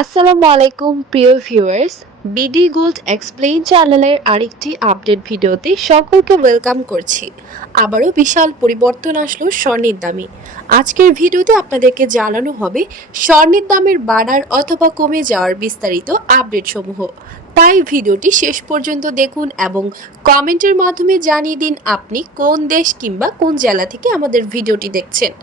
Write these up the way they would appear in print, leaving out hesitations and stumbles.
আসসালামু আলাইকুম প্রিয় ভিউয়ার্স, বিডি গোল্ড এক্সপ্লেইন চ্যানেলের আরেকটি আপডেট ভিডিওতে সকলকে ওয়েলকাম করছি। আবারও বিশাল পরিবর্তন আসলো স্বর্ণের দামে। আজকের ভিডিওতে আপনাদেরকে জানানো হবে স্বর্ণের দামের বাড়ার অথবা কমে যাওয়ার বিস্তারিত আপডেট সমূহ। তাই ভিডিওটি শেষ পর্যন্ত দেখুন এবং কমেন্টের মাধ্যমে জানিয়ে দিন আপনি কোন দেশ কিংবা কোন জেলা থেকে আমাদের ভিডিওটি দেখছেন।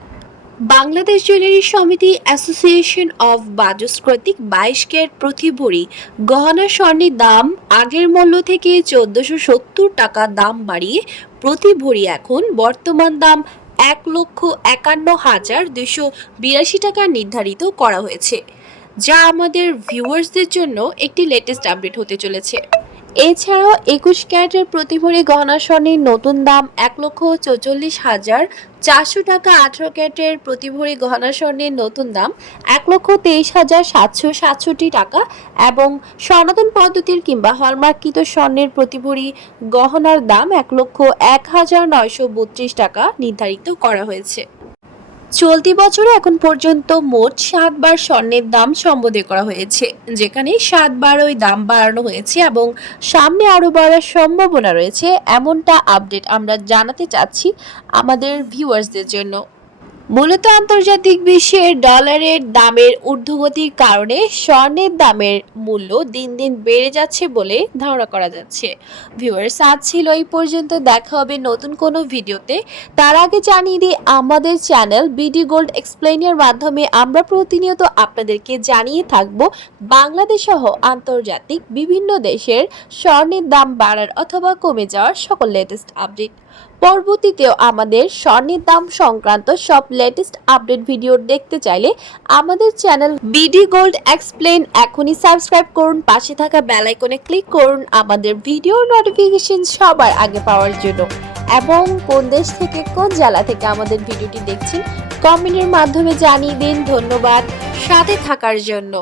বাংলাদেশ জুয়েলারি সমিতি অ্যাসোসিয়েশন অফ বাজুস কর্তৃক 22 ক্যারেট প্রতি ভরি গহনা স্বর্ণের দাম আগের মূল্য থেকে 1470 টাকা দাম বাড়িয়ে প্রতি ভরি এখন বর্তমান দাম 1,51,282 টাকা নির্ধারিত করা হয়েছে, যা আমাদের ভিউয়ার্সদের জন্য একটি লেটেস্ট আপডেট হতে চলেছে। এছাড়াও 21 ক্যারেটের প্রতি ভরি গহনা স্বর্ণের নতুন দাম 1,44,400 টাকা, 18 ক্যারেটের প্রতি ভরি গহনা স্বর্ণের নতুন দাম 1,23,767 টাকা এবং সনাতন পদ্ধতির কিংবা হলমার্কিত স্বর্ণের প্রতি ভরি গহনার দাম 1,01,932 টাকা নির্ধারিত করা হয়েছে। চলতি বছরে এখন পর্যন্ত মোট 7 বার স্বর্ণের দাম সম্বোধন করা হয়েছে, যেখানে 7 বার ওই দাম বাড়ানো হয়েছে এবং সামনে আরও বাড়ার সম্ভাবনা রয়েছে, এমনটা আপডেট আমরা জানাতে চাচ্ছি আমাদের ভিউয়ার্সদের জন্য। মূলত আন্তর্জাতিক বিশ্বের ডলারের দামের ঊর্ধ্বগতির কারণে স্বর্ণের দামের মূল্য দিন দিন বেড়ে যাচ্ছে বলে ধারণা করা যাচ্ছে। ভিউয়ার্স, আজ ছিল এই পর্যন্ত, দেখা হবে নতুন কোনো ভিডিওতে। তার আগে জানিয়ে দিই আমাদের চ্যানেল বিডি গোল্ড এক্সপ্লেইনের মাধ্যমে আমরা প্রতিনিয়ত আপনাদেরকে জানিয়ে থাকব বাংলাদেশ সহ আন্তর্জাতিক বিভিন্ন দেশের স্বর্ণের দাম বাড়ার অথবা কমে যাওয়ার সকল লেটেস্ট আপডেট। পরবর্তীতেও আমাদের স্বর্ণের দাম সংক্রান্ত সব লেটেস্ট আপডেট ভিডিও দেখতে চাইলে আমাদের চ্যানেল বিডি গোল্ড এক্সপ্লেইন এখনই সাবস্ক্রাইব করুন, পাশে থাকা বেল আইকনে ক্লিক করুন আমাদের ভিডিওর নোটিফিকেশন সবার আগে পাওয়ার জন্য। এবং কোন দেশ থেকে কোন জেলা থেকে আমাদের ভিডিওটি দেখছেন কমেন্টের মাধ্যমে জানিয়ে দিন। ধন্যবাদ সাথে থাকার জন্য।